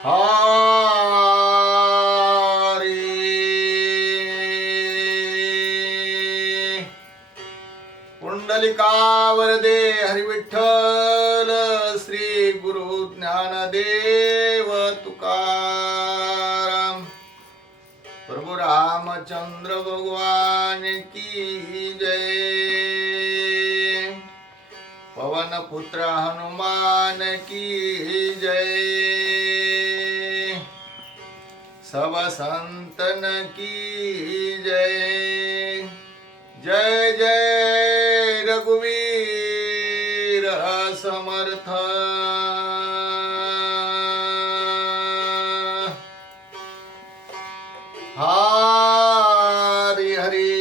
हरी पुंडलिका वरदे हरी विठ्ठल श्री गुरु ज्ञानदेव तुकाराम प्रभु रामचंद्र भगवान की जय। पवन पुत्र हनुमान की जय। सब संतन की जय। जय जय रघुवीर समर्थ। हरि हरि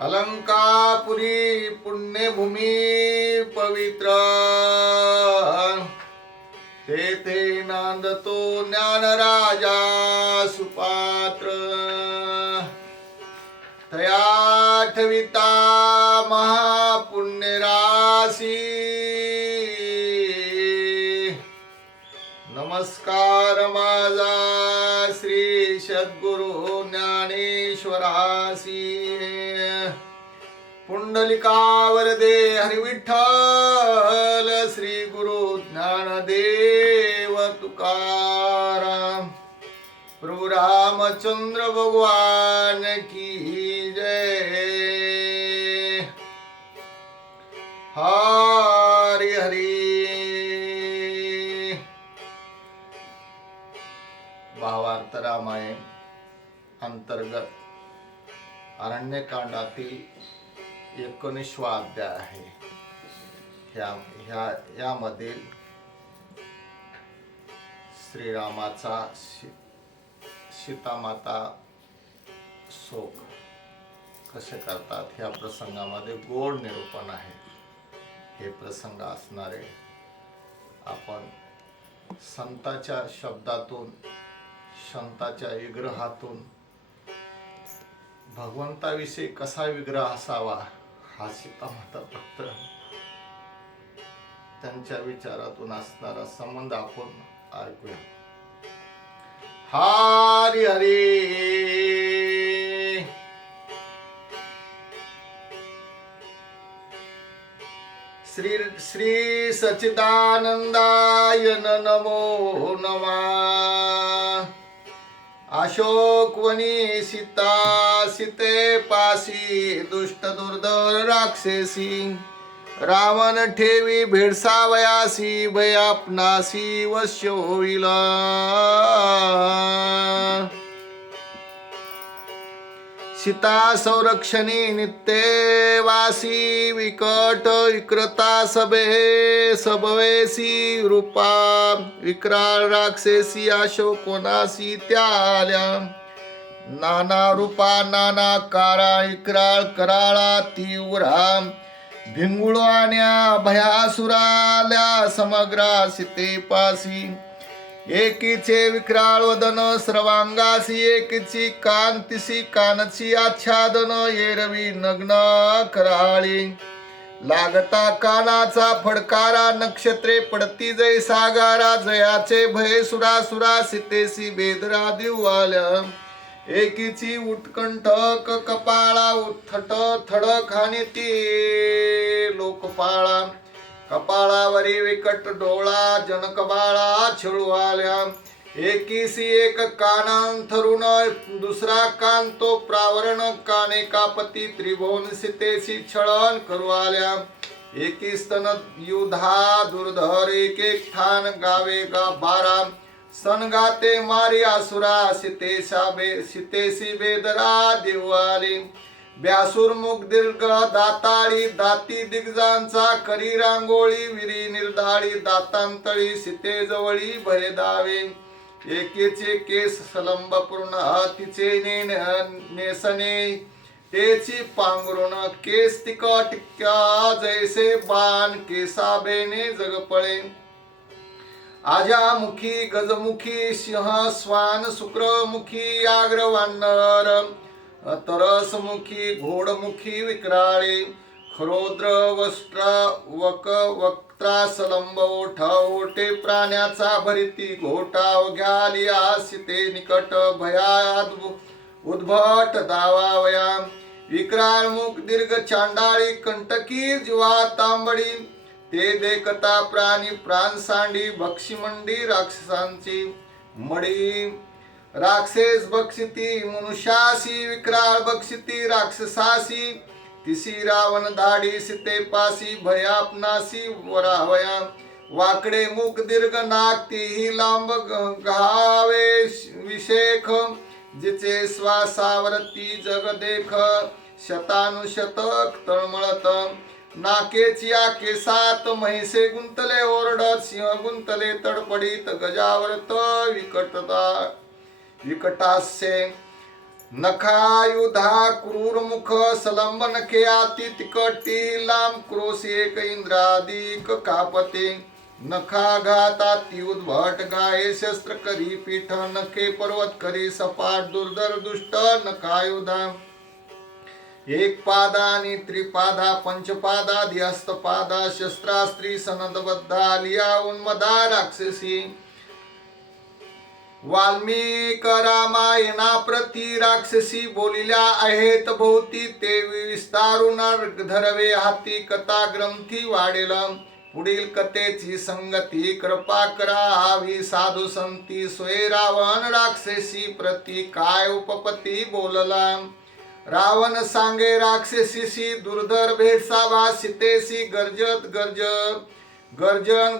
अलंकापुरी पुण्यभूमी पवित्र तेथे नांदतो ज्ञानराजा सुपात्र। तयाठविता महापुण्यराशी नमस्कार माझा श्री सद्गुरु ज्ञानेश्वरासी। पुंडलिका वरदे हरी विठ्ठल श्री गुरु ज्ञानदेव तुकाराम प्रभु रामचंद्र भगवान की जय। हरि हरि भावार्थ रामायण अंतर्गत अरण्यकांडातील 19वा अध्याय आहे। यामधील श्रीरामाचा सीतामाता शोक कसे करतात ह्या प्रसंगामध्ये गोड निरूपण आहे। हे प्रसंग असणारे आपण संताच्या शब्दातून संताच्या विग्रहातून भगवंताविषयी कसा विग्रह असावा हा सीतामाता फक्त त्यांच्या विचारातून असणारा संबंध आपण ऐकूया। हरी हरी श्री श्री सच्चिदानंदाय नमो नमः। अशोकवनी सीता सीते पासी दुष्ट दुर्धर राक्षसी रावण ठेवी भेडसावयासी भय आपणासी वश्य होईल। सीता संरक्षणी नित्यवासी विकट विक्रता सबवेसी रूपा विक्राळ राक्षसी अशोकवनासी त्या आल्या। नाना रूपा नाना कारा विक्राळ कराळा तीव्रा भिंगुळवाण्या भयासुराल्या समग्रा सीतेपासी। एकीचे विक्राळ वदन सर्वांगासी एकीची कांतिसी कानची आच्छादन एरवी नग्न कराळी। लागता कानाचा फडकारा नक्षत्रे पडती जय सागारा जयाचे भय सुरासुरा सीतेसी बेदरा दिवाल्या। एकीची उत्कंठक कपाळा उठट थडक आणि ती लोकपाळा। कपाळावरी विकट डोळा जनकबाळा छळू आल्या। एकीसी एक कानांथरुण दुसरा कान तो प्रावरण काने कापती त्रिभुवन सीतेसी छळण करू आल्या। एकी स्तन युधा दुर्धर एक एक ठाण गावे गा बारा सन गाते मारी आसुरा सीतेसी बेदरा देवाली। ब्यासूर मुख दीर्घ दाताळी दाती दिग्जांचा करी रांगोळी विरी निर्धाळी दातांतळी सीतेजवळी भय दावे। एकेचे केस सलंब पूर्ण तिचे नेसने तेची पांघरुण केस टिक्या जैसे बाण केसाबेने जगपळे। आजामुखी गजमुखी सिंह स्वान शुक्रमुखी आग्रवानर तरसमुखी घोडमुखी विक्राळे रौद्र वस्त्र वक वक्त्रासलंब ओठ ओठे प्राण्याचा भरिती घोटा घ्यालिया सीते निकट भयाद उद्भट दावावया विक्राळ मुख दीर्घ चांडाळी कंटकी जीवा तांबडी ते देखता प्राणी प्राण सांडी भक्षिमंडी राक्षसांची मडी राक्षस बक्षिती मनुष्यासी विक्राळ बक्षिती राक्षसासी तिसी रावण धाडी सीते पासी भयापनासी वरावया वाकडे मुख दीर्घ नाक तीही लांब घावे विषेख जिचे श्वासावरती जग देख शतानुशतक तळमळत नाकेची आके सात म्हैसे गुंतले ओरडत सिंह गुंतले तडपडीत गजावरत विकटास्य नखायुधा क्रूर मुख सलंब नखे अति तिकटी लांब क्रोश एक इंद्रादिक कापते नखाघाताती उद्भट गाये शस्त्र करी पीठ नखे पर्वत करी सपाट दुर्धर दुष्ट नखायुधा एक पादा आणि त्रिपादा पंचपादा ध्यस्तपादा शस्त्रास्त्री सनदबद्धा लिया उन्मदा राक्षसी वाल्मिक रामायणा प्रति राक्षसी बोलिल्या आहेत भोवती ते विस्तारून धरवे हाती कथा ग्रंथी वाढेल पुढील कथेची संगती कृपा करावी साधू संती सोय रावण राक्षसी प्रति काय उपपती बोलला रावण सांगे राक्षसीसी दुर्धर भेटसावा सीतेसी गर्जत गर्जन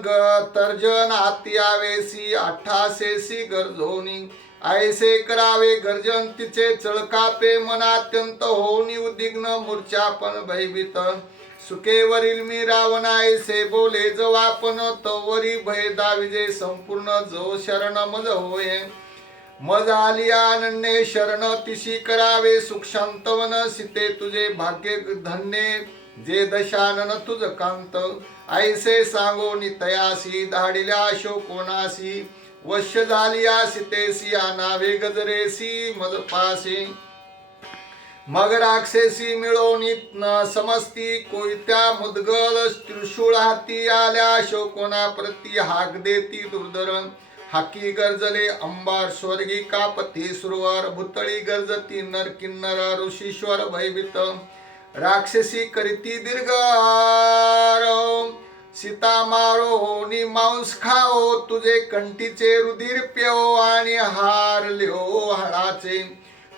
तर्जन हाती आवेसी अठ्ठासेसी गरजोनी ऐसे करावे गर्जन तिचे चळकापे मन अत्यंत होनी उद्विग्न मूर्छापन भयभीत सुकेवरील मी रावण ऐसे बोले जो आपण तवरी भय दाविजे संपूर्ण जो शरण मज होय मज आली अनन्य शरण तिशी करावे सुख शांतवन सीते तुझे भाग्य धन्य जे दशानन तुझ कांत ऐसे सांगोनी तयासी धाडिल्या शोकोनासी वश्य झालिया सीतेसी आनावे गजरेसी मज पासी मग राक्षसी मिळवणी समस्ती कोयत्या मुदगल त्रिशूळ हाती आल्या शोकोना प्रती हाक देती दुर्धरण हाकी गरजले अंबार स्वर्गी कापती सुरवर भुतळी गरजती नर किन्नर ऋषीश्वर भयभीत राक्षसी करीती दीर्घ सीता मारो नि मांस खाओ तुझे कंठीचे रुधिर प्यो आणि हार लिओ हाडाचे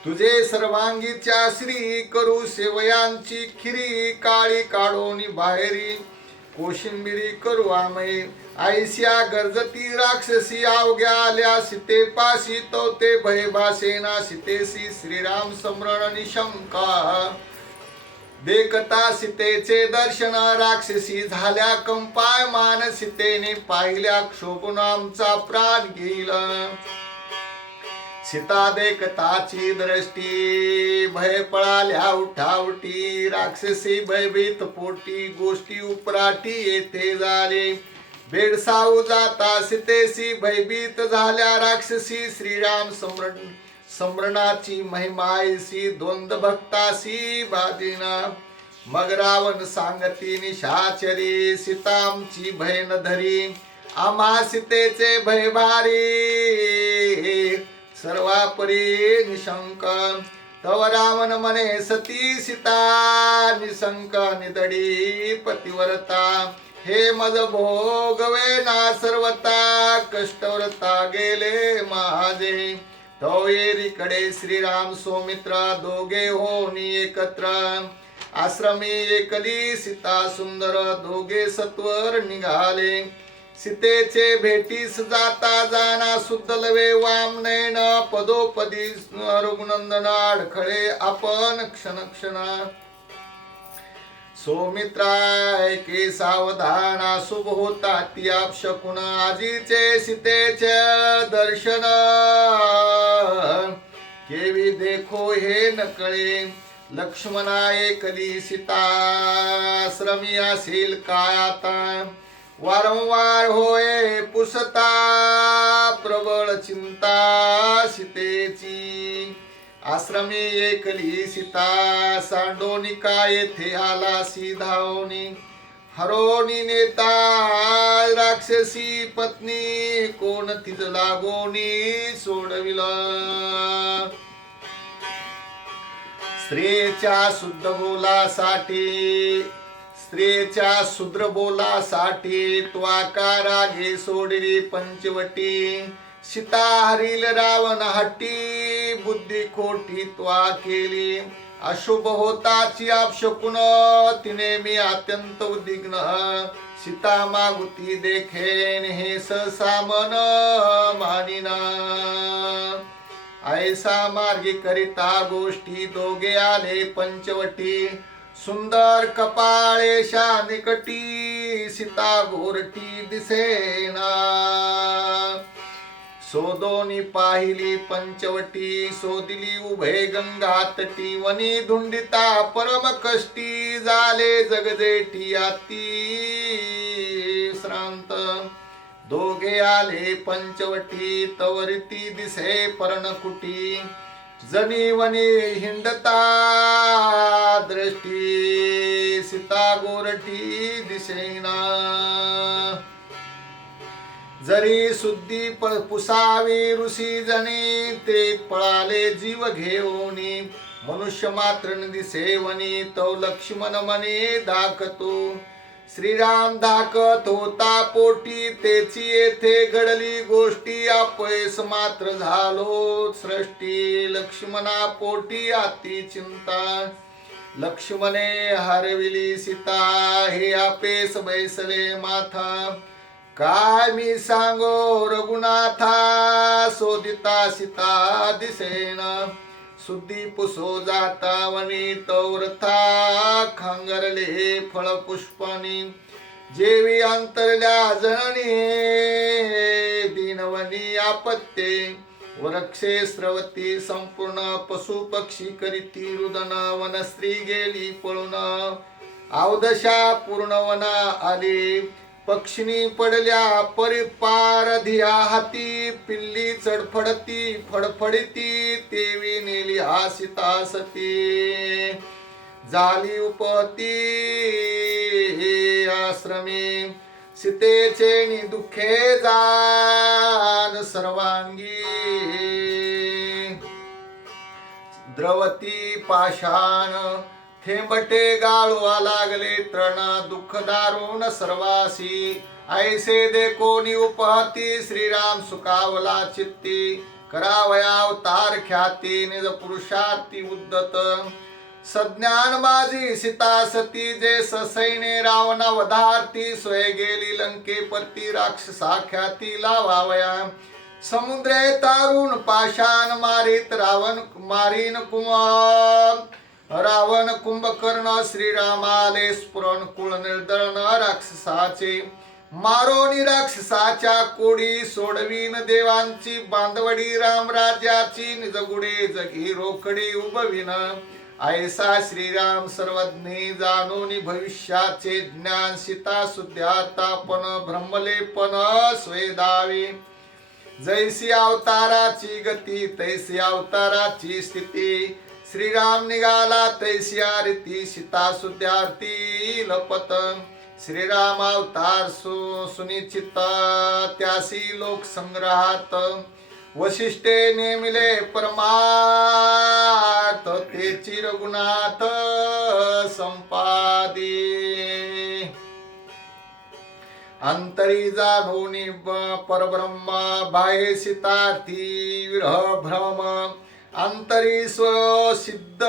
तुझे सर्वांगीच्या श्री करू सेवयांची खिरी काळी काढोनी बाहेरी कोशिंबिरी करू आमये ऐस्या गरजती राक्षसी अवघ्या आल्या सीतेपाशी तो ते भय भासेना सीतेसी श्रीराम समरण निशंका देखता सीतेचे दर्शन राक्षसी झाल्या कंपायमान सीतेने पाहिल्या क्षोभून आमचा प्राण गेला सीता देखताची दृष्टी भय पळाल्या उठावटी राक्षसी भयभीत पोटी गोष्टी उपराटी येथे झाले बेडसाऊ जाता सीतेसी भयभीत झाल्या राक्षसी श्रीराम समरणाची महिमायसी द्वंद भक्तासी बादिना मग रावण सांगती निशाचरी सीतामची भय न धरी आम्हा सीतेचे भय भारी सर्वापरी निशंक तव रावण म्हणे सती सीता निशंक निदडी पतिव्रता हे मज भोगवे ना सर्वता कष्टव्रता गेले माझे तो येरीकडे श्रीराम सौमित्र दोघे होनी एकत्र आश्रमी एकली सीता सुंदर दोघे सत्वर निघाले सीतेचे भेटीस जाता जाना सुद्दलवे वाम नयन पदोपदी रघुनंदन अडखळे आपण क्षण क्षण सौमित्राय के सावधाना शुभ होता ती आपशकुन आजीचे सीतेचे दर्शन केवी देखो हे नकळे लक्ष्मणाय कली सीता श्रमी असेल काय आता वारंवार होय पुसता प्रबळ चिंता सीतेची आश्रमी एकली सीता सांडोनिका येथे आलासी धावनी हरोनी नेता राक्षसी पत्नी कोण तिज लागोनी सोडविला स्त्रीच्या शुद्ध बोलासाठी स्त्रीच्या शूद्र बोलासाठी त्वाकारा घे सोडली पंचवटी सीता हरिल रावण हट्टी बुद्धी खोटी त्वा केली अशुभ होताची अपशकुन तिने मी अत्यंत उद्विग्न सीता मागुती देखेन हे सामन मानिना ऐसा मार्गी करिता गोष्टी दोघे आले पंचवटी सुंदर कपाळेशा निकटी सीता गोरटी दिसेना सोदोनी पाहिली पंचवटी सोदिली उभे गंगा तटी वनी धुंडिता परम कष्टी झाले जगजेठी अति श्रांत दोघे आले पंचवटी तवरिती दिसे पर्णकुटी जनी वनी हिंडता दृष्टी सीता गोरठी दिसेना जरी शुद्धी पुसावी ऋषी जनी ते पळाले जीव घेऊनी मनुष्य मात्र दिसे वनी तो लक्ष्मण मने दाखतो श्रीराम धाकत होता पोटी तेची येथे घडली गोष्टी अपयस मात्र झालो सृष्टी लक्ष्मणा पोटी अति चिंता लक्ष्मणे हरविली सीता हे अपेस बैसले माथा काय मी सांगो रघुनाथा शोधिता सीता दिसेना शुद्धी पुसो जाता वनी तौरथा खांगरले फळ पुष्पानी जेवी अंतरल्या जननी दीनवनी आपत्ते वृक्षे स्रवती संपूर्ण पशु पक्षी करीती रुदन वनस्त्री गेली पळून अवदशा पूर्ण वना आली पक्षिणी पडल्या परिपारधिया हाती पिल्ली चडफडती फडफडती तेवी नेली आसिता सती झाली उपती आश्रमी सीतेचे नि दुःखे जान सर्वांगी द्रवती पाषाण थेंबटे गाळवा लागले तृण दुःख दारुण सर्वासी ऐसे दे कोणी उपहती श्रीराम सुखावला चित्ती करावया अवतार ख्याती निज पुरुषार्थी उद्धत सज्ञान माझी सीता सती जे ससैने रावण वधारती स्वय गेली लंके परती राक्षसा ख्याती लावावया समुद्रे तारुण पाषाण मारित मारीन कुमार रावण कुंभकर्ण श्रीरामाले स्फुरण कुळ निर्दळण राक्षसाचे मारोनी राक्षसाच्या कोडी सोडवीन देवांची बांधवडी रामराज्याची निजगुडे जगी रोकडी उभविन ऐसा श्रीराम सर्वज्ञ जाणून भविष्याचे ज्ञान सीता सुद्ध्यातापन ब्रह्मलेपन स्वेदावे जैसी अवताराची गती तैसी अवताराची स्थिती श्रीराम निघाला तैसिया रीती सीता सुद्ध्यार्थी लपत श्रीराम अवतार सुनिश्चित त्यासी लोक संग्रहात वशिष्ठे नेमिले परमार्थ तेची रघुनाथ संपादी अंतरी जाणोनी परब्रह्म बाहे सीतार्थी विरह भ्रम अंतरी स्वसिद्ध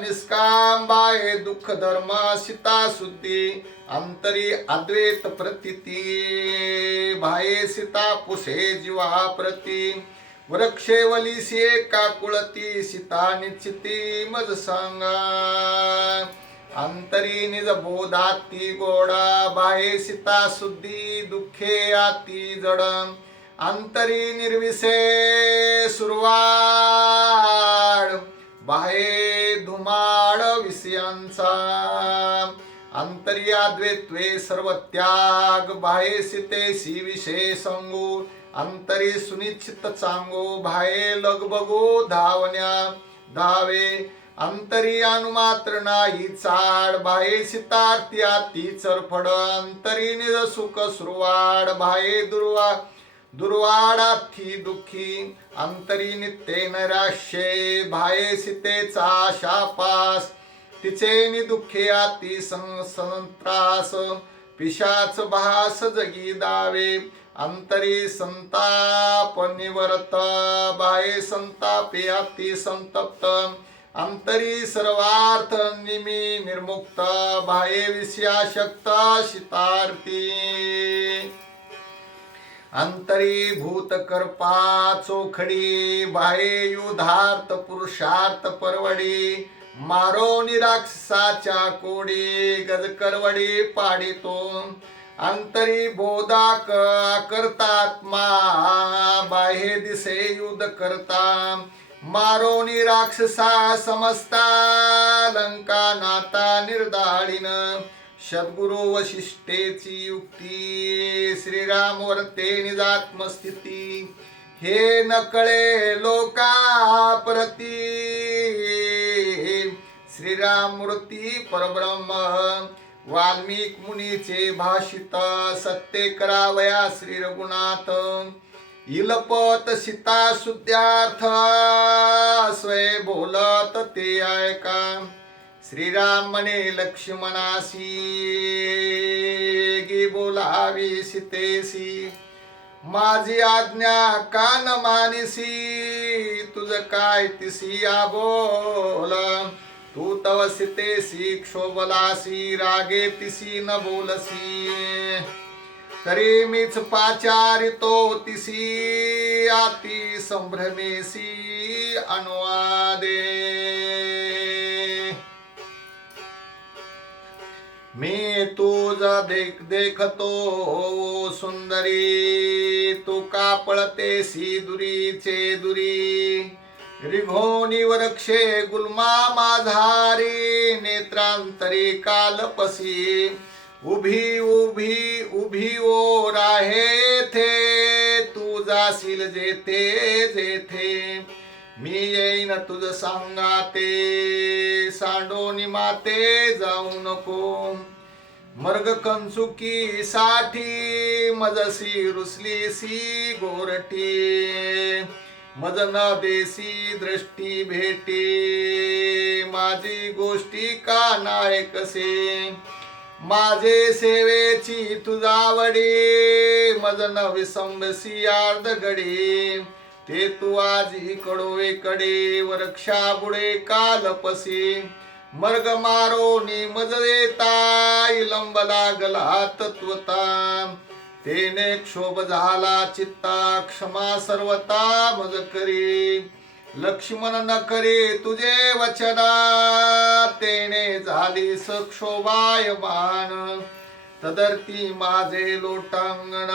निष्काम बाहे दुःख धर्म सीता शुद्धी अंतरी अद्वैत प्रतीती बाहे सीता पुसे जीवा प्रती वृक्षे वलिसी काकुळती सीता निश्चिती मज सांगा अंतरी निज बोधाती गोडा बाहे सीता शुद्धी दुःखे आती जड अंतरी निर्विषय सुरवाड बाहे धुमाड विषयांचा अंतरी अद्वैत्वे सर्व त्याग बाहे सीतेशी विषय संगो अंतरी सुनिश्चित चांगो बाहे लगबगो धावण्या धावे अंतरी अनुमात्र नाही चाड बाहे सितार्ती आती चरफड अंतरी निज सुख सुरवाड बाहे दुर्वाडाथी दुःखी अंतरी नित्य नैराश्ये बाहे सीतेचा शापास तिचे नि दुःखे आती संत्रास पिशाच भास जगी दावे अंतरी संताप निवर्त बाहे संतापे अति संतप्त अंतरी सर्वार्थ निमी निर्मुक्त बाहे विषयाशक्त शितार्थी अंतरी भूत कर्पा चोखडी बाहे युधार्थ पुरुषार्थ परवडी मारो निराक्षसाच्या कोडी गजकरवडी पाडितो अंतरी बोधाक करतात्मा बाहे दिसे युद्ध करता मारो निराक्षसा समस्ता लंका नाता निर्दाळीन सद्गुरु वशिष्ठेची युक्ती श्रीराम वर्ते निजात्मस्थिती हे नकळे लोका प्रती श्रीराम मूर्ती परब्रह्म वाल्मिक मुनीचे भाषित सत्य करावया श्री रघुनाथ इलपत सीता सुद्यार्थ स्वय बोलत ते ऐका श्रीराम म्हणे लक्ष्मणासी गे बोलावी सीतेसी माझी आज्ञा कान मानिसी तुझ काय तिसी बोल तू तव सीतेसी क्षोभलासी रागे तिसी न बोलसी तरी मीच पाचारितो तिसी आती संभ्रमेसी अनुवादे मी तुझा देखतो सुंदरी तू का पळतेसी दुरीचे दुरी रिघोनी वरक्षे गुलमा माझारी नेत्रांतरी कालपसी उभी उभी उभी ओ राहे थे तू जाशील जेथे जेथे मी येईन तुझ सांगाते सांडोनी माते जाऊ नको मर्ग कंचुकी साठी मजसी रुसलीसी गोरटी मज न देसी दृष्टी भेटी माझी गोष्टी का नाय कसे माझे सेवेची तुझावडी मज न विसंबसी अर्ध गडी ते तू आजी कडोवे कडे वरक्षा बुडे कालपसी मर्ग मारो मज देता इलंब लागला तत्वता तेने क्षोभ झाला चित्ता क्षमा सर्वता मज करी लक्ष्मण न करे तुझे वचना तेने झाली सक्षोभायमान तदर्ती माझे लोटांगण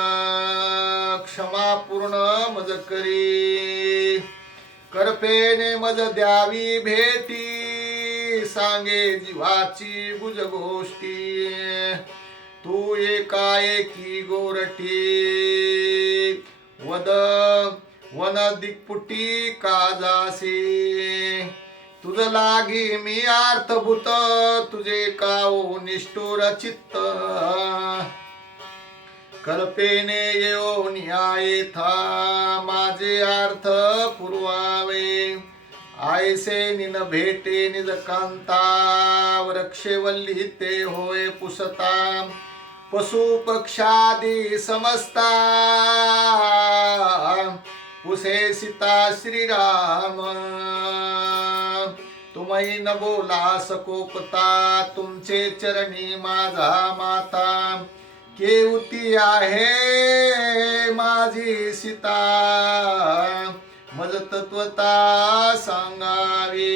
क्षमा पूर्ण मज करी करपेने मज द्यावी भेटी सांगे जीवाची गुज गोष्टी तू एकाएकी गोरटी वद वन दिक्पुटी काजासी तुझ लागी मी अर्थभूत तुझे काओ निष्ठुर चित्त कल्पेने येऊ न्याय था माझे अर्थ पुरवावे आयसे निन भेटे निज कांता वृक्षवल्ली ते होय पुसता पशु पक्षादी समस्ता पुसे सीता श्रीराम तुम्ही न बोला सकोपता तुमचे चरणी माझा माता केवती आहे माझी सीता मज तत्वता सांगावी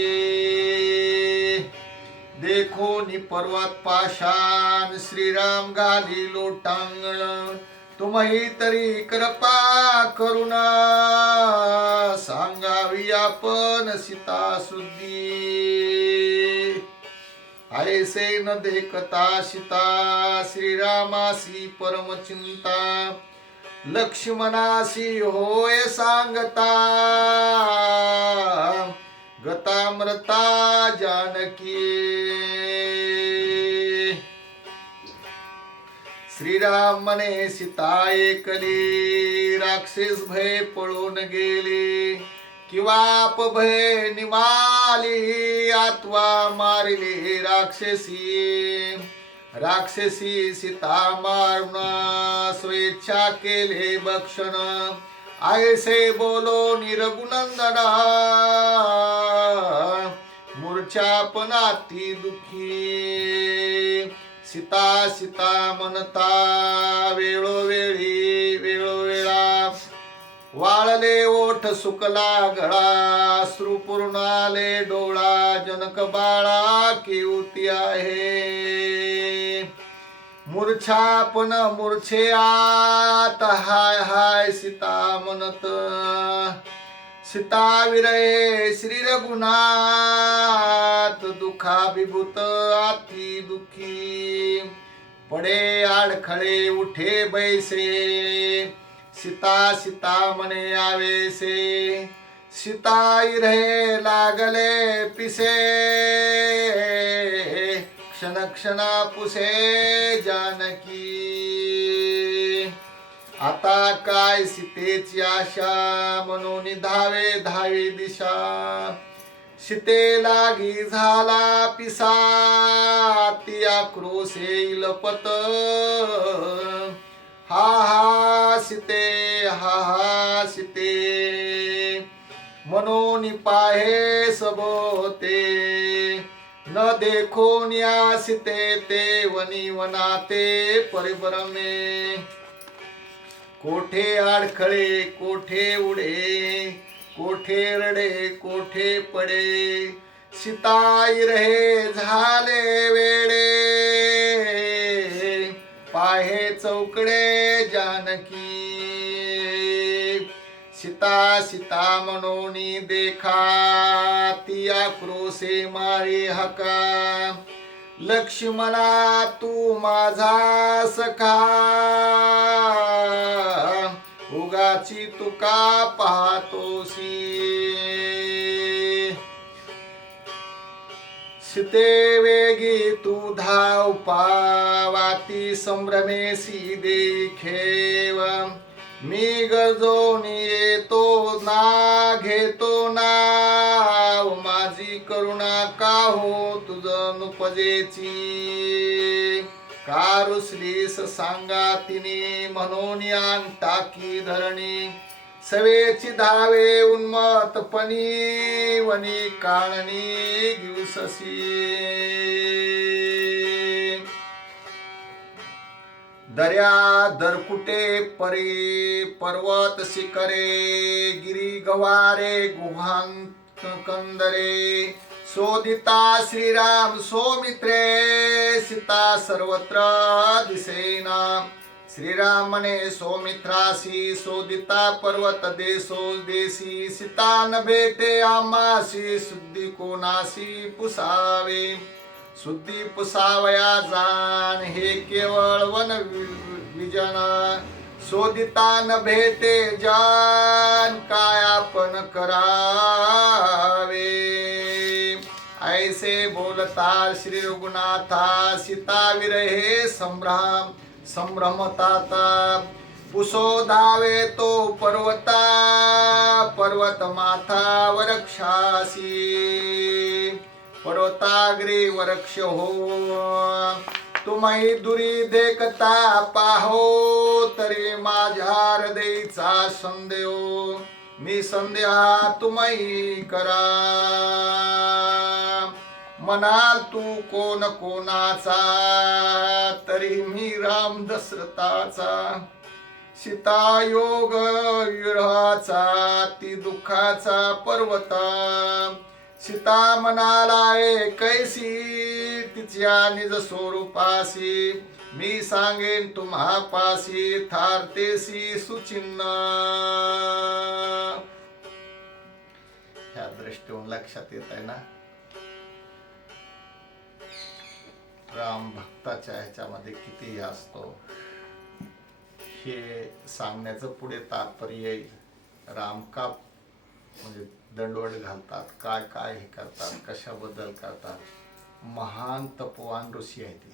देखो नि पर्वत पाषाण श्रीराम गाली लोटांगण तुम्ही तरी कृपा करुणा सांगावी आपण सीता सुद्धी ऐसे न देखता सीता श्रीरामासी परम चिंता लक्ष्मणासी होय सांगता गतामृता जानकी। श्रीराम म्हणे सीता ऐकली, राक्षस भय पळून गेले, किंवा भय निमाली, आत्वा मारिले राक्षसी। राक्षसी सीता मारून स्वेच्छा केले भक्षण, ऐसे बोलो निरगुनंदना, मूर्छा पण अति दुःखी। सीता सीता म्हणता वेळोवेळी वेळोवेळा, वाळले ओठ सुकला गळा, अश्रुपूर्ण आले डोळा, जनक बाळा केवती आहे। मूर्छा पण मूर्छे आत हाय हाय सीता म्हणत, सीता विरहे श्री रघुनाथ, दुःखाभिभूत अति दुःखी। पडे आडखळे उठे बैसे, सीता सीता म्हणे आवेसे, सीता विरहे लागले पिसे, क्षण क्षणा पुसे जानकी। आता काय सीतेची आशा, म्हणून धावे धावे दिशा, सीते लागी झाला पिसा, ती आक्रोशे इलपत, हा हा सीते हा हा सीते, म्हणून पाहे सबोते, न देखो न्या सीते ते वनी वनाते परिभ्रमे। कोठे आडखळे कोठे उडे, कोठे रडे कोठे पडे, सीता विरहे झाले वेडे, पाहे चौकडे जानकी। सीता सीता म्हणून देखा, ती आक्रोशे मारे हका, लक्ष्मणा तू माझा सखा, उगाची तुका पाहतोसी। सीते वेगी तू धाव पावाती, संभ्रमेसी देखीव, मी गरजून येतो ना घेतो नाव, माझी करुणा का हो तुझ नुपजेची। का रुसलीस सांगा तिने, म्हणून अंग टाकी धरणी, सवेची धावे उन्मत्तपणी, वनी काननी दिवससी। दर्या दरकुटे परी पर्वत शिखरे, गिरी गवारे गुहांत कंदरे, शोधिता श्रीराम सौमित्रे, सीता सर्वत्र दिसेना। श्रीराम म्हणे सौमित्रासी, शोधिता पर्वत देशो देशी, सीता न भेटे आमासी, शुद्धी कोणासी पुसावे, शुद्धी पुसावया जाण, हे केवळ वन विजन, शोधिता न भेटे जान, काय आपण करावे। ऐसे बोलता श्री रघुनाथा, सीता विरहे संभ्रमताता, पुसो धावे तो पर्वता, पर्वत माथा वरक्षासी, पर्वताग्री वृक्ष हो, तुम्ही दुरी देखता पाहो, तरी माझ्या हृदयचा संदेह, मी संदेहा तुम्ही करा। म्हणाल तू कोण कोणाचा, तरी मी राम दशरथाचा, सीता योग विरहाचा, ती दुःखाचा पर्वता। सीता म्हणालाय कैसी, तिच्या निज स्वरूपासी, मी सांगेन तुम्हा पासी, थारतेसी सुचिन्ह। ह्या दृष्टीहून लक्षात येत आहे ना, राम भक्ताच्या ह्याच्यामध्ये किती असतो हे सांगण्याचं पुढे तात्पर्य. राम का म्हणजे दंडवट घालतात, काय काय हे करतात, कशाबद्दल करतात. महान तपवान ऋषी आहे ते.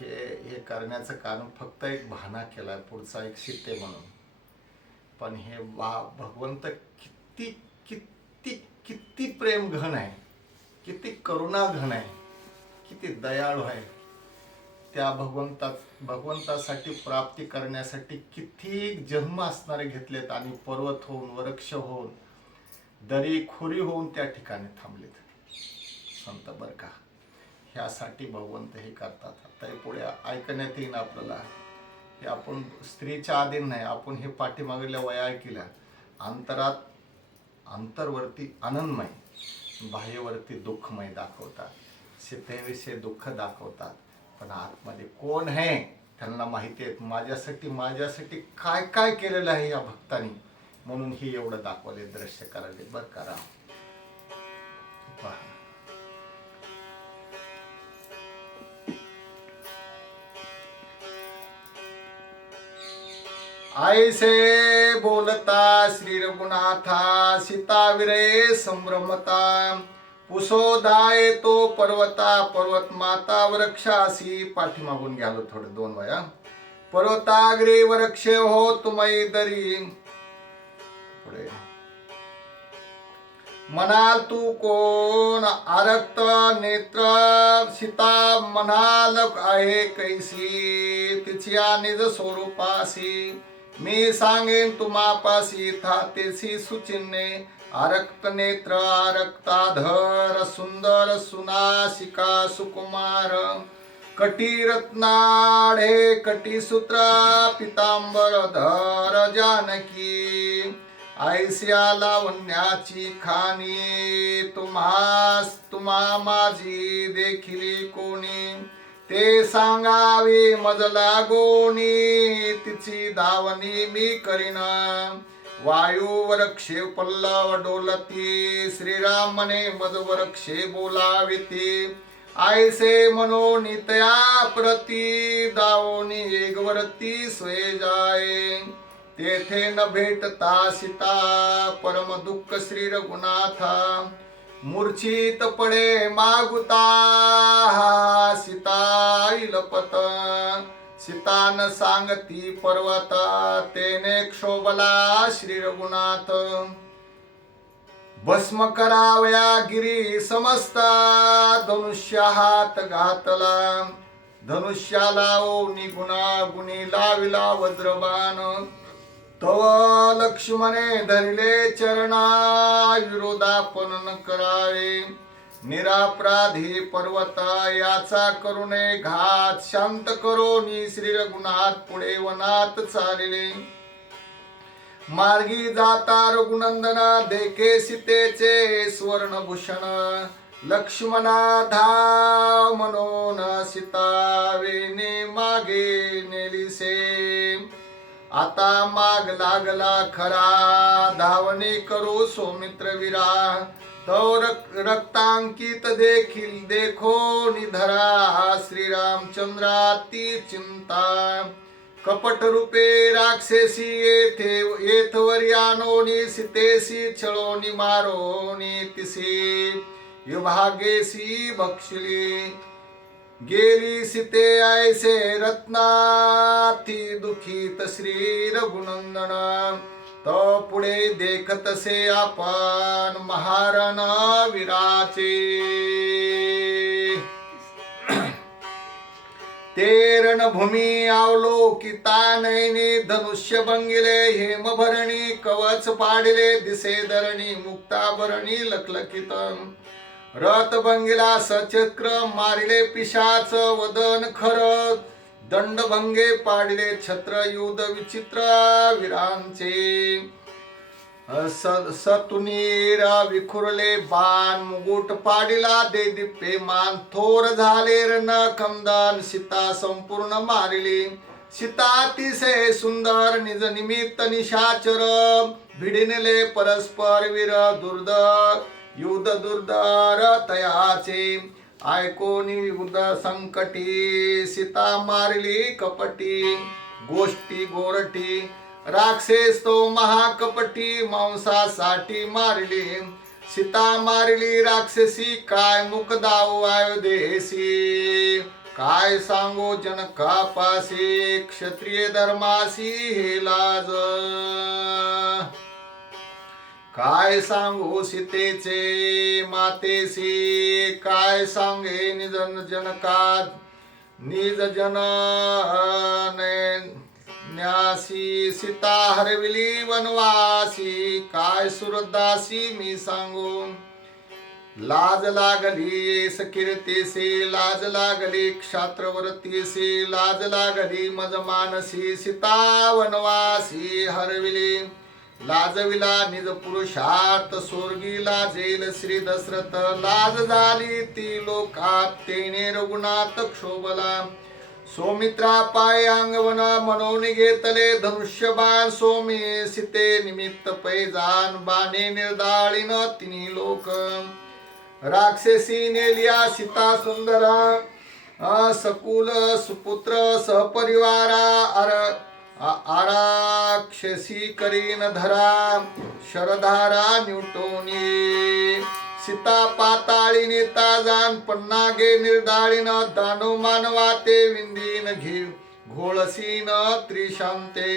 हे करण्याचं कारण फक्त एक बहाणा केलाय, पुढचा एक शिट्टे म्हणून. पण हे भगवंत किती किती किती प्रेम घन आहे, किती करुणा घन आहे, किती दयाळू आहे. त्या भगवंतासाठी प्राप्ती करण्यासाठी किती जन्म असणारे घेतलेत आणि पर्वत होऊन, वृक्ष होऊन, दरी खोरी होऊन त्या ठिकाणी थांबलेत संत बर का. ह्यासाठी भगवंत हे करतात. आता पुढे ऐकण्यात येईल आपल्याला. हे आपण स्त्रीच्या अधीन नाही, आपण हे पाठीमागल्या वया ऐकल्या. अंतरवरती आनंदमय, बाह्यवरती दुःखमय दाखवतात. सीतेविषयी दुःख दाखवतात, पण आतमध्ये कोण आहे त्यांना माहिती आहे. माझ्यासाठी काय काय केलेलं आहे या भक्तांनी, म्हणून हे एवढं दाखवले, दृश्य करायले बर करा. ऐसे बोलता श्री रघुनाथा, सीता विरे संभ्रमता. पुसोदाय तो पर्वता, पर्वत माता वृक्षासी. पाठीमागून घ्यालो थोडं 2 वया. पर्वताग्रे वृक्ष हो तुमई दरी. पुढे म्हणाल तू कोण आरक्त नेत्र, सीता म्हणाल आहे कैसी. तिच्या निज स्वरूपासी, मी सांगेन तुम्हापासी था तेसी सुचिन्हे. आरक्त नेत्र आरक्ताधर, सुंदर सुनासिका सुकुमार. कटी रत्नाढे कटी सूत्र, पितांबर धर जानकी. ऐस्या लावण्याची खाणी, तुम्हा माझी देखिली कोणी. ते सांगावे मज लागोनी, तिची दावणी मी करीन. वायू वृक्षे पल्लव डोलती, श्रीराम म्हणे मज वृक्षे बोलाविती. ऐसे मनोनी तया प्रती, दावोनी एकवरती स्वय जाय. तेथे न भेटता सीता, परम दुःख श्री रघुनाथा. मूर्छित पडे मागुता, सीता लपत. सीतान सांगती पर्वत, तेने क्षोभला श्री रघुनाथ. भस्म करावया गिरी समस्ता, धनुष्य हात घातला. धनुष्याला ओ निगुणा गुणी लाविला वज्रबाण. तव लक्ष्मणे धरिले चरणा, विरोधापन न करावे. निरापराधी पर्वता, याचा करुणे घात. शांत करोनी श्री रघुनाथ पुढे वनात चालले. मार्गी जाता रघुनंदना, देखे सीतेचे स्वर्णभूषण. लक्ष्मणा धाव म्हणून सीता, वेणे मागे नेलीसे. आता माग लागला खरा, धावणे करू सौमित्र वीरा. तो रक्तांकित देखील देखो निधरा, श्रीरामचंद्रा ती चिंता. कपट रूपे राक्षसी येथवर आणोनी, सीतेसी छळोनी मारोनी तिसी. विभागेसी भक्षली गेली सीते, ऐसे रत्नाती दुखित श्री रघुनंदन. तो पुढे देखतसे आपण महारण वीराचे. ते रणभूमी अवलोकिता नयनी, धनुष्य भंगिले हेमभरणी. कवच पाडिले दिसे धरणी, मुक्ताभरणी लखलखित. रथ भंगिला सचक्र, मारिले पिशाच वदन खर. दंडभंगे पाडिले छत्र, युध विचित्र वीरांचे. सतुनीरा विखुरले बाण, मुकुट पाडिला दे दिप्पे मान. थोर झाले रण खमदान, सीता संपूर्ण मारिली. सीता अतिशय सुंदर, निज निमित्त निशाचर. भिडिनले परस्पर वीर, युद्ध दुर्धर तयाचे. ऐकोनी युद्ध संकटी, सीता मारली कपटी. गोष्टी गोरटी राक्षस तो महाकपटी मांसासाठी मारली सीता मारली राक्षसी काय मुकदाव अयोध्येसी काय सांगो जनकापासी क्षत्रिय धर्मासी हे लाज काय सांगू सीतेचे मातेसी काय सांगे निज जनका निज जन न्यासी सीता हरविली वनवासी काय सुरदासी मी सांगू लाज लागली सकीर्तीसी लाज लागली क्षात्रवर्तीसी लाज लागली मज मानसी सीता वनवासी हरविली लाजविला निज पुरुषार्थ स्वर्गी लाजेल श्री दशरथ लाज झाली ती लोकात तेने रघुनाथ क्षोभला सौमित्रा पाय अंगवन म्हणून घेतले धनुष्यबाण सोमी सीते निमित्त पैजान बाणे निर्दाळीन तिन्ही लोक राक्षसी नेलिया सीता सुंदरा सकुल सुपुत्र सहपरिवारा आराक्षसी करीन धरा शरधारा न्यूटोनी सीता पाताळी नेता जाण पन्नागे निर्दाळीन दानो मानवा ते विंदीन घे घोळसीन त्रिशांते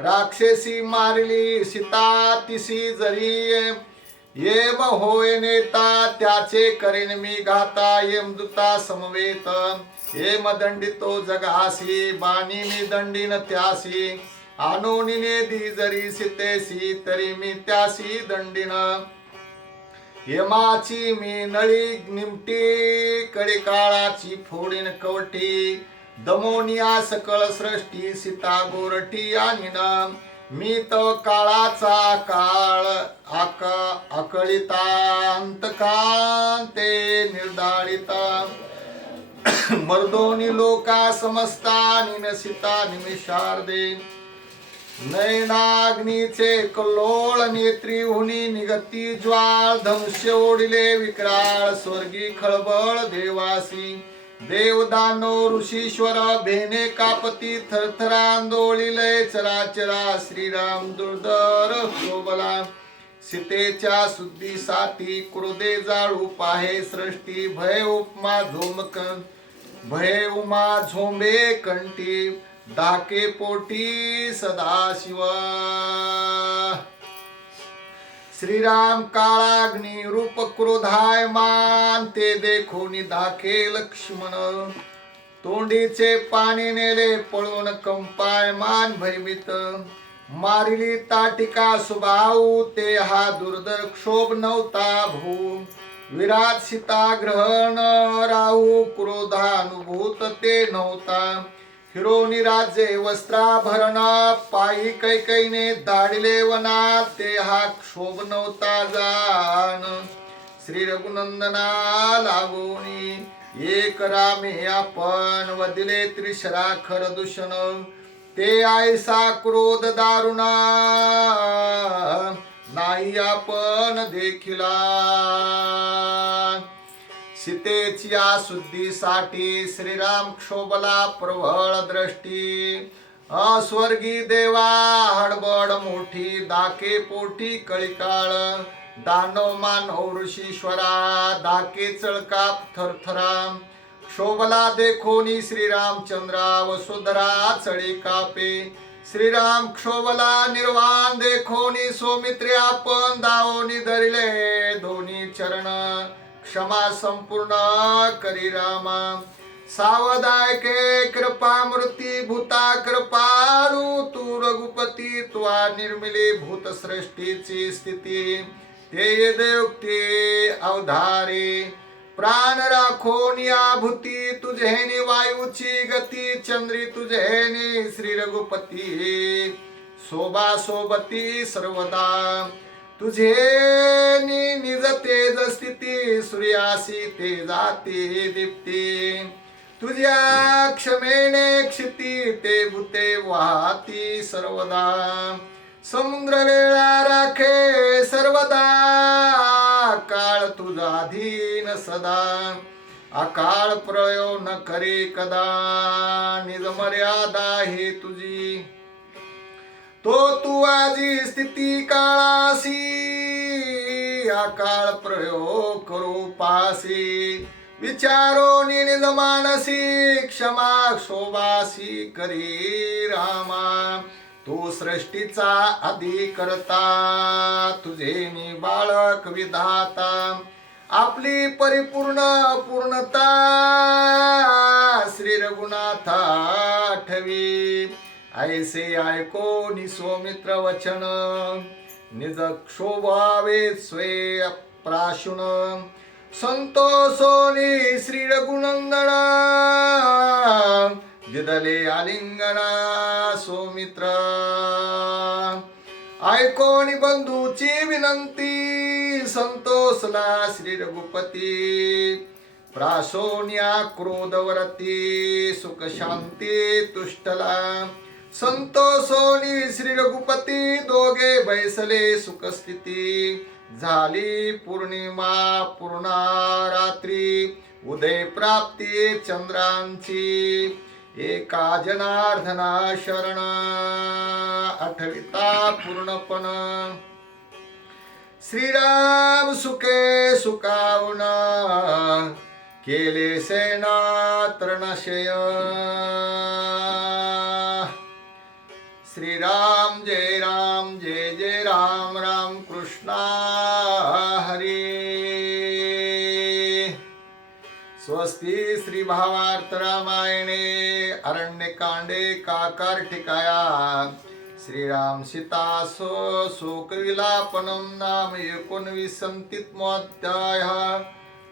राक्षसी मारली सीता तिसी जरी येव होय नेता त्याचे करीन मी घाता यमदूता समवेत हेम दंडितो जगासी बाणीनी दंडीन त्यासी आणोनीने दी जरी सीतेसी तरी मी त्यासी दंडीन यमाची मी नळी निमटी कडे काळाची फोडीन कवटी दमोनिया सकळ सृष्टी सीता गोरटी आणि मी तो काळाचा काळ अकळितांत कांते निर्दाळिता मर्दोनी लोका समस्ता निनसिता निमिषार्दे नयनाग्नीचे कल्लोळ नेत्री हुनी निगती ज्वाळ धनुष्य ओढिले विक्राळ स्वर्गी खळबळ देवासी देवदानो ऋषीश्वर भेने कापती थरथरा आंदोळिले चराचरा श्रीराम दुर्धर शोभला सीतेच्या शुद्धीसाठी क्रोधे जाळू पाहे सृष्टी भय उपमा झोमक भय उमा झोंबे कंठी दाके पोटी सदाशिव श्रीराम काळाग्नी रूप क्रोधायमान ते देखोनी दाखे लक्ष्मण तोंडीचे पाणी नेले पळून कंपायमान भयभीत मारिली ताटिका सुबाहू ते हा दुर्धर क्षोभ नव्हता भू विराट सीता ग्रहण राहू क्रोधानुभूत ते नव्हता हिरोनी राज्ये वस्त्राभरण पायी कैकईने धाडिले वनात ते हा क्षोभ नव्हता जाण श्री रघुनंदना लागोनी एक रामे आपण वदिले त्रिशरा खर दूषण ते आयसा क्रोध दारुणा नाही आपण देखिला सीतेची शुद्धीसाठी श्रीराम क्षोभला प्रबळ दृष्टी अस्वर्गी देवा हडबड मोठी दाके पोटी कळिकाळ दानव मानव ऋषीश्वरा दाके चळकाप थरथरा क्षोभला देखोनी श्रीरामचंद्रा वसुधरा चळी कापे श्रीराम क्षोभला निर्वाण देखोनी सौमित्रे आपण दावोनी धरिले दोन्ही चरण क्षमा संपूर्ण करी रामा सावधायके कृपा मृती भूता कृपाळू तू रघुपती त्वा निर्मिली भूत सृष्टीची स्थिती ते देवते अवधारे प्राण राखोनी आभूती तुझेनी वायूची गती चंद्री तुझेनी श्री रघुपती शोभा सोबती सर्वदा तुझे निज तेज स्थिती सूर्यासी तेजाती दीप्ती तुझ्या क्षमेने क्षिती ते भूते वाहती सर्वदा समुद्र वेळा राखे सर्वदा काळ तुझा अधीन सदा अकाळ प्रळयो न करे कदा निज मर्यादा हे तुझी तो तू आजी स्थिती काळासी अकाळ प्रयोग करू पासी विचारो निज मानसी क्षमा शोभासी करी रामा तू सृष्टीचा आदी करता तुझे मी बाळक विधाता आपली परिपूर्ण पूर्णता श्री रघुनाथा ठवी ऐसे ऐको निसोमित्र वचन निज क्षोभावे स्वे प्राशुन संतोषोनी श्री रघुनंदन दिदले आलिंगना सोमित्र ऐकोनी बंधूची विनंती संतोषला श्री रघुपती प्राशोन्या क्रोधवरती सुख शांती तुष्टला संतोषोनी श्री रघुपती दोघे बैसले सुखस्थिती झाली पौर्णिमा पूर्णा रात्री उदय प्राप्ती चंद्रांची एका जनार्दना शरण आठविता पूर्णपण श्रीराम सुखे सुखावून केले सेना तृणशय श्रीराम जय राम राम कृष्णा हरी स्वस्ति श्री भावार्थ रामायणे अरण्यकांडे काकार्टिकाया श्रीराम सीता शोक विलापनम नाम 19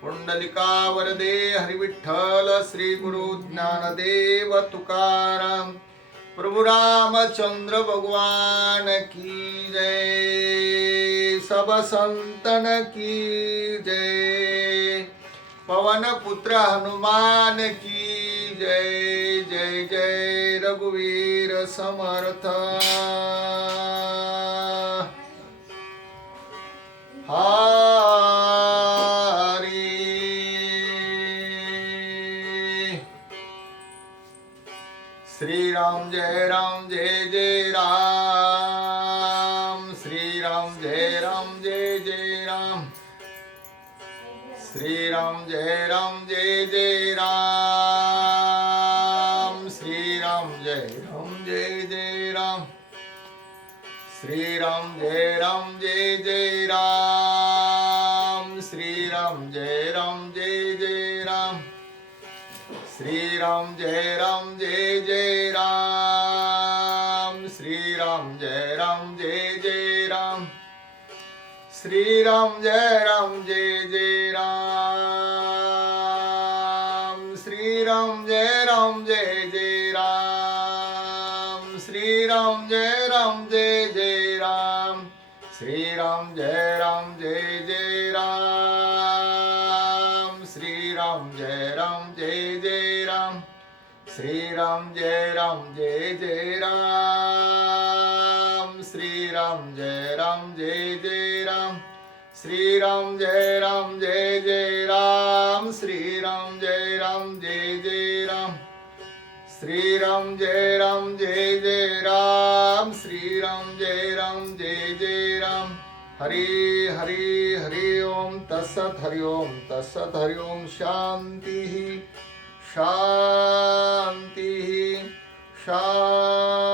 पुंडलिका वरदे हरिविठ्ठल श्री गुरु ज्ञानदेव तुकाराम प्रभु रामचंद्र भगवान की जय सब संतन की जय पवन पुत्र हनुमान की जय जय जय रघुवीर समर्थ श्री राम जय जय राम श्री राम जय जय राम श्री राम जय जय राम श्री राम जय जय राम श्री राम जय जय राम श्री राम जय जय राम श्री राम जय जय राम श्री राम जय जय राम श्री राम जय जय राम श्री राम जय जय राम श्री राम जय जय राम श्री राम जय जय राम श्री राम जय जय राम श्री राम जय जय राम श्री राम जय जय राम श्री राम जय जय राम श्री राम जय जय राम श्री राम जय जय राम श्री राम जय जय राम हरि हरि हरि ओम तत्सत हरि ओम शांति शांति शांति